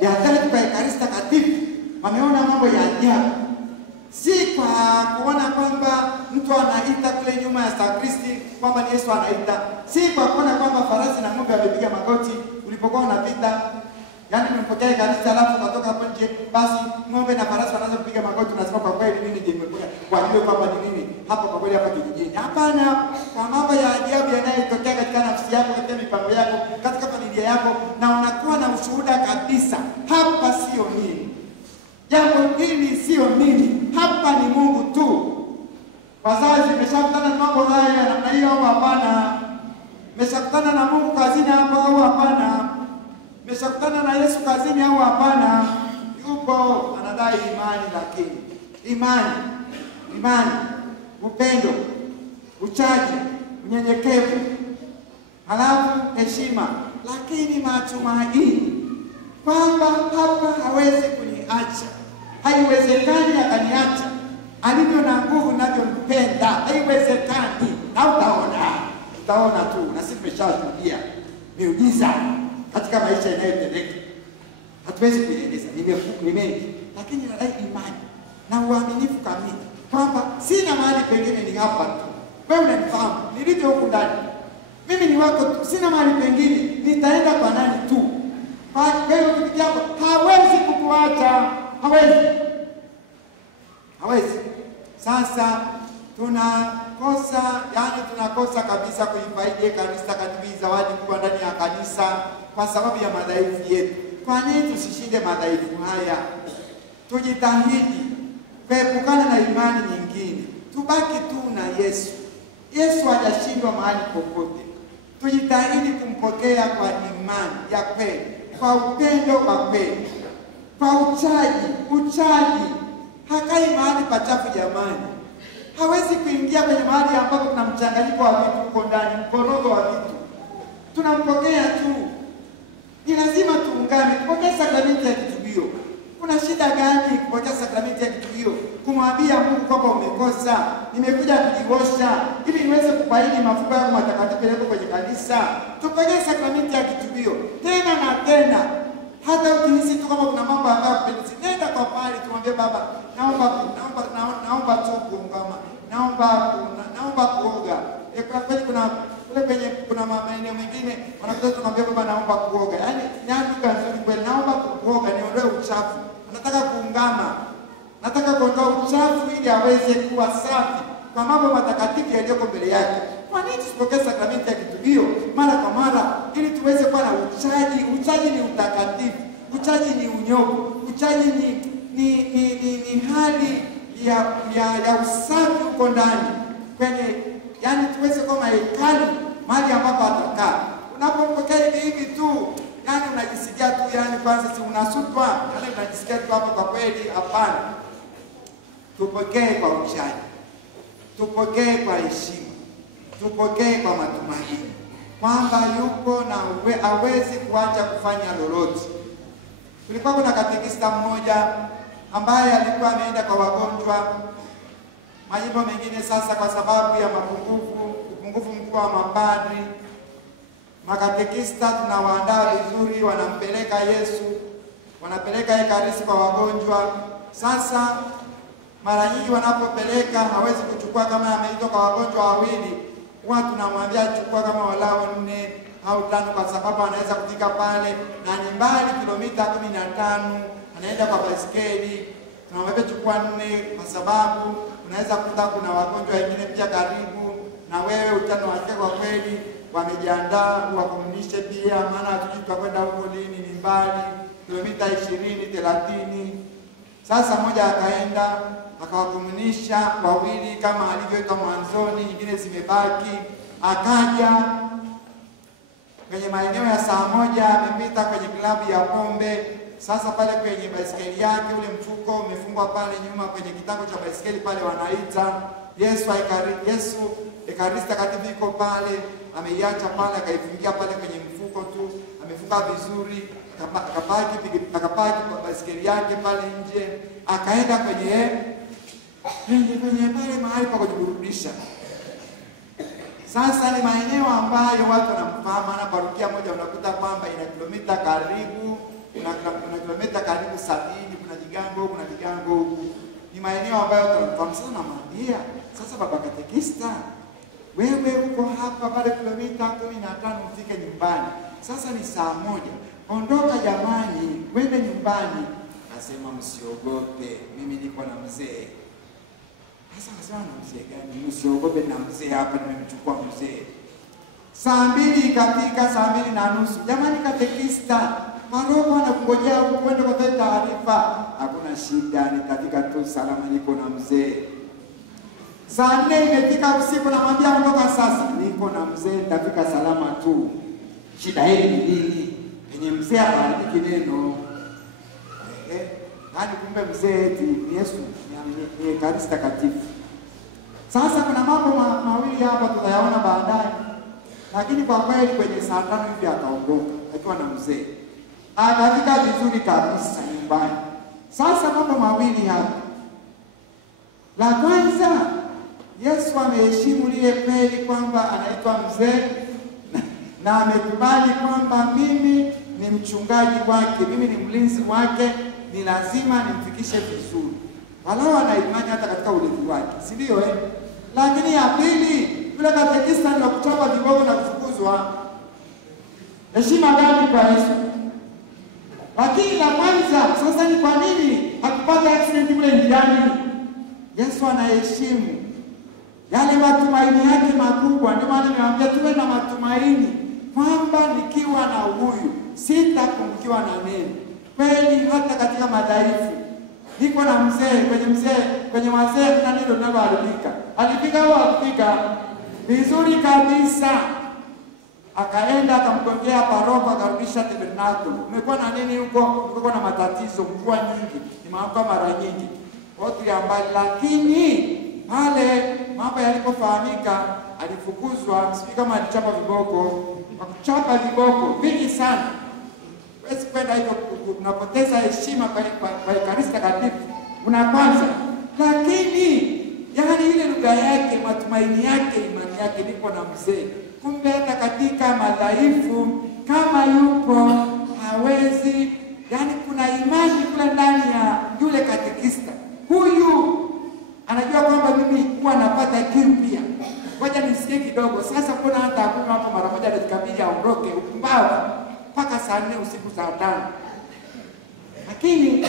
ya dhati kwa Ekaristi Takatifu, wameona mambo ya ajabu. Si kwa kuona kwamba mtu anaita kule nyuma ya sakristi kwamba ni Yesu anaita, si kwa kuona kwamba farasi na ng'ombe wamepiga magoti ulipokuwa unapita. Yaani mpokea Ekaristi alafu kutoka hapo nje, basi ng'ombe na farasi wanaanza kupiga magoti, unasema kwa kweli nini je nimekuja wajue kwamba ni nini hapa kwa kweli hapa kijijini. Hapana, kwa mambo ya ajabu yanayotokea katika nafsi yako, katika mipango yako, katika familia yako, na unakuwa na ushuhuda kabisa, hapa sio mimi, jambo hili sio mimi, hapa ni Mungu tu. Wazazi, mmeshakutana na mambo haya ya namna hiyo au hapana? Mmeshakutana na Mungu kazini hapo au hapana? Mmeshakutana na Yesu kazini au hapana? Yupo, anadai imani, lakini imani, upendo, uchaji, unyenyekevu, halafu heshima, lakini matumaini kwamba hapa hawezi kuniacha, haiwezekani akaniacha, alivyo na nguvu ninavyompenda, haiwezekani. Na utaona tu, na sisi tumeshashuhudia miujiza katika maisha yanayotendeka. Hatuwezi kueleza, ni mengi, lakini nadai imani na uaminifu kamili kwamba sina mahali pengine, ni hapa tu. Wewe unanifahamu nilivyo huku ndani, mimi ni wako tu, sina mahali pengine, nitaenda kwa nani tu. Wewe ukifikia hapo hawezi kukuacha, hawezi. Sasa tunakosa kabisa kuifaidi Ekaristi Takatifu, zawadi kubwa ndani ya kanisa, kwa sababu ya madhaifu yetu. Kwa nini tusishinde madhaifu haya? Tujitahidi kuepukana na imani nyingine, tubaki tu na Yesu. Yesu hajashindwa mahali popote. Tujitahidi kumpokea kwa imani ya kweli, kwa upendo wa kweli, kwa uchaji. Hakai mahali pachafu jamani. Hawezi kuingia kwenye mahali ambapo kuna mchanganyiko wa vitu huko ndani, mkorogo wa vitu. Tunampokea tu. Ni lazima tuungane, kupokea sakramenti ya kitubio. Kuna shida gani kupokea sakramenti ya kitubio? Kumwambia Mungu kwamba umekosa, nimekuja kujiosha ili niweze kufaidi mafuta yako matakatifu yako kwenye kanisa. Tupokee sakramenti ya kitubio tena na tena. Hata ukihisi tu kama kuna mambo ambayo kupendezi, nenda kwa pale tumwambie Baba, naomba tu kuungama, naomba kuoga. Kwa kweli kuna maeneo mengine wanakuja tunamwambia Baba, naomba kuoga. Yaani lugha nzuri kweli, naomba kuoga niondoe uchafu. Nataka kuungama, nataka kuondoa uchafu ili aweze kuwa safi kwa mambo matakatifu yaliyoko mbele yake. Kwa nini tusipokee sakramenti ya kitubio mara kwa mara ili tuweze kuwa na uchaji? Uchaji ni utakatifu, uchaji ni unyofu, uchaji ni hali ya usafi huko ndani kwenye, yani tuweze kuwa mahekalu mahali ambapo atakaa. Unapopokea hivi tu, yani unajisikia tu, yani kwanza si unasutwa, yani unajisikia tu hapo, kwa kweli hapana. Tupokee kwa uchaji, tupokee kwa heshima, tupokee kwa matumaini kwamba yupo na hawezi kuacha kufanya lolote. Kulikuwa kuna katekista mmoja ambaye alikuwa ameenda kwa wagonjwa majimbo mengine. Sasa kwa sababu ya upungufu mkubwa wa mapadri, makatekista tunawaandaa vizuri, wanampeleka Yesu, wanapeleka Ekaristi kwa wagonjwa. Sasa mara nyingi wanapopeleka hawezi kuchukua kama ameitwa kwa wagonjwa wawili, huwa tunamwambia chukua kama walao 4 au 5, kwa sababu anaweza kufika pale na ni mbali kilomita 15, anaenda kwa baiskeli. Tunamwambia chukua 4 kwa sababu unaweza kukuta kuna wagonjwa wengine pia karibu na wewe, utano wake kwa kweli wamejiandaa wakomunishe pia, maana hatujui tutakwenda huko lini, ni mbali kilomita 20 30. Sasa mmoja akaenda akawakomunisha wawili kama alivyoitwa mwanzoni, nyingine zimebaki. Akaja kwenye maeneo ya saa 1, amepita kwenye klabu ya pombe. Sasa pale kwenye baiskeli yake, ule mfuko umefungwa pale nyuma kwenye kitako cha baiskeli pale, wanaita Yesu Ekaristi Takatifu iko pale, ameiacha pale, akaifungia pale kwenye mfuko tu, amefunga vizuri, akapaki kwa baiskeli yake pale nje, akaenda kwenye pale mahali pa kujiburudisha. Sasa ni maeneo ambayo watu wanamfahamu, na parokia moja unakuta kwamba ina kilomita karibu, kuna kilomita karibu 70, kuna Jigango huku. Ni maeneo ambayo tunamfahamu. Sasa namwambia, sasa baba katekista, wewe uko hapa pale kilomita 15 ufike nyumbani. Sasa ni saa 1. Ondoka jamani, wende nyumbani. Nasema msiogope, mimi niko na mzee. Sasa nasema na mzee gani? Msiogope, na mzee hapa, nimemchukua mzee. Saa 2 ikafika, saa 2:30. Jamani katekista, paroko anakungojea uende kwa taarifa. Hakuna shida, nitafika tu salama, niko na mzee. Saa 4 imefika usiku, namwambia ondoka sasa, niko na mzee, nitafika salama tu. Shida hili ni nini? Penye mzee habariki neno. Nani kumbe mzee eti ni Yesu, ni Ekaristi Takatifu. Sasa kuna mambo mawili hapa tutayaona baadaye. Lakini kwa kweli kwenye saa 5 hivi ataondoka akiwa na mzee. Atafika vizuri kabisa nyumbani. Sasa mambo mawili hapa. La kwanza, Yesu ameheshimu lile kweli kwamba anaitwa mzee na amekubali kwamba mimi ni mchungaji wake, mimi ni mlinzi wake, ni lazima nimfikishe vizuri. walau ana imani hata katika ulevi wake, si ndio Lakini ya pili, yule katekista ni kuchapa viboko na kufukuzwa. Heshima gani kwa Yesu? Lakini la kwanza, sasa ni kwa nini hakupata accident kule njiani? Yesu anaheshimu yale matumaini yake makubwa. Ndio maana nimewaambia tuwe na matumaini kwamba nikiwa na huyu sitapungukiwa na neno. Kweli hata katika madhaifu. Niko na kwenye wazee kuna neno linaloharibika. Alifika au hakufika? Vizuri kabisa. Akaenda akamgongea paroko, akarudisha tabernakulo. Umekuwa na nini huko? Umekuwa na matatizo, mvua nyingi, nimeamka mara nyingi. Watu ya mbali, lakini pale mambo yalipofahamika alifukuzwa. Sisi kama alichapa viboko, kuchapa viboko vingi sana. Wewe kwenda hivyo unapoteza heshima kwa Ekaristi Takatifu. Kwanza. Lakini yani ile lugha yake, matumaini yake, imani yake ndipo na mzee. Kumbe hata katika madhaifu kama yupo hawezi, yani kuna imani kule ndani ya yule katekista. Huyu anajua kwamba mimi huwa napata kiu pia. Ngoja nisikie kidogo. Sasa kuna hata hakuna hapo mara moja dakika mbili aondoke upumbavu mpaka saa 4 usiku saa 5. Lakini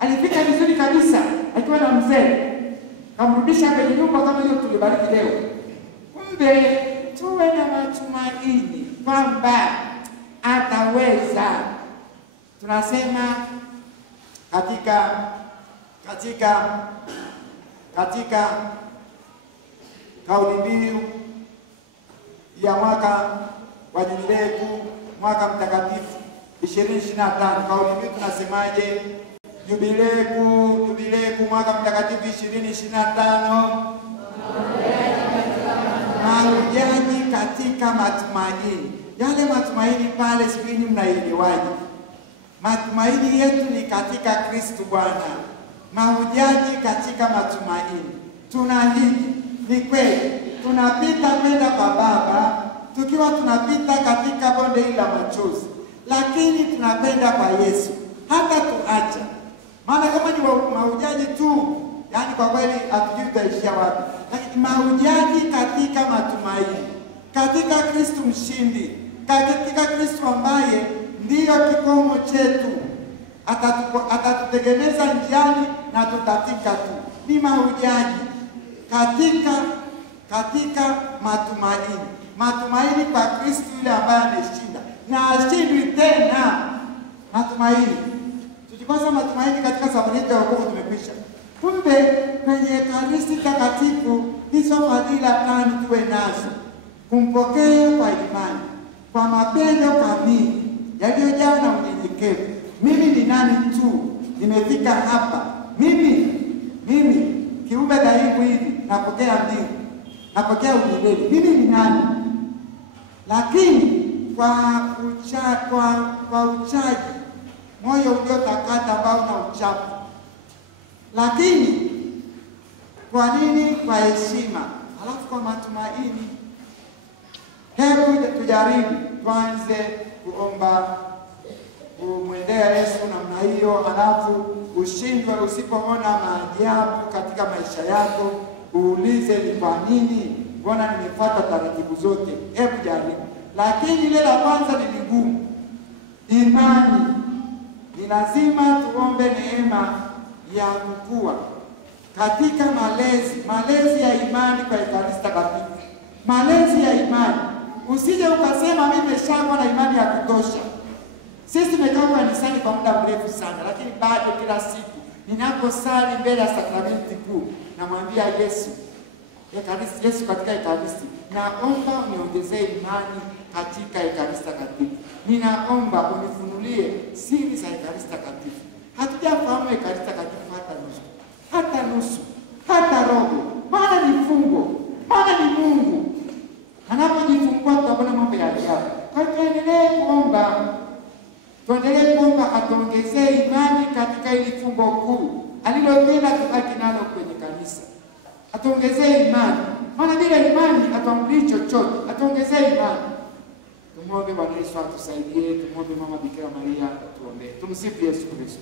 alifika vizuri kabisa akiwa na mzee. Kamrudisha kwenye nyumba kama hiyo tulibariki leo. Kumbe tuwe na matumaini kwamba ataweza. Tunasema katika kauli mbiu ya mwaka wa Jubilei Kuu, mwaka mtakatifu 2025, kauli mbiu tunasemaje? Jubilei Kuu mwaka mtakatifu 2025, mahujaji katika matumaini. Yale matumaini pale sivini mnaielewaje? Matumaini yetu ni katika Kristo Bwana. Mahujaji katika matumaini. Tunahiji, ni kweli, tunapita kwenda kwa Baba, tukiwa tunapita katika bonde hili la machozi. Lakini tunapenda kwa Yesu, hata tuacha. Maana kama ni mahujaji tu, yani kwa kweli hatujui tutaishia wapi. Lakini mahujaji katika matumaini, katika Kristo mshindi, katika Kristo ambaye ndiyo kikomo chetu, atatutegemeza njiani na tutafika tu. Ni mahujaji katika matumaini kwa Kristo yule ambaye ameshinda na ashindwi tena. Matumaini, tukikosa matumaini katika safari yetu ya wokovu tumekwisha. Kumbe kwenye Ekaristi Takatifu hizo fadhila tano tuwe nazo: kumpokea kwa imani, kwa mapendo kamili yaliyojaa na unyenyekevu. Mimi ni nani tu nimefika hapa? Mimi kiumbe dhaifu hivi, napokea mbingu, napokea umilele. Mimi ni nani? Lakini kwa uchaji, moyo uliotakata ambao na uchafu. Lakini kwa nini? Kwa heshima. Alafu kwa matumaini. Hebu tujaribu tuanze kuomba kumwendea Yesu namna hiyo, alafu ushindwe usipoona maajabu katika maisha yako, uulize ni kwa nini? Mbona nimefuata taratibu zote? Hebu jaribu. Lakini ile la kwanza ni ngumu. Imani. Ni lazima tuombe neema ya kukua katika malezi ya imani kwa Ekaristi Takatifu. Malezi ya imani. Usije ukasema mimi nimeshakuwa na imani ya kutosha. Sisi tumekaa kanisani kwa muda mrefu sana, lakini bado kila siku ninaposali mbele ya sakramenti kuu namwambia Yesu katika Ekaristi, naomba uniongezee imani katika Ekaristi Takatifu. Ninaomba unifunulie siri za Ekaristi Takatifu. Hatujafahamu Ekaristi Takatifu hata nusu, hata robo. Maana ni fungo, maana ni Mungu anapojifungua tutaona mambo ya ajabu. Kwa hiyo tuendelee kuomba atuongezee imani katika hili fungo kuu alilopenda tubaki nalo kwenye kanisa. Atuongezee imani, maana bila imani hatuambii chochote. Atuongezee imani. Tumwombe Bwana Yesu atusaidie. Tumwombe Mama Bikira Maria atuombee. Tumsifu Yesu Kristo.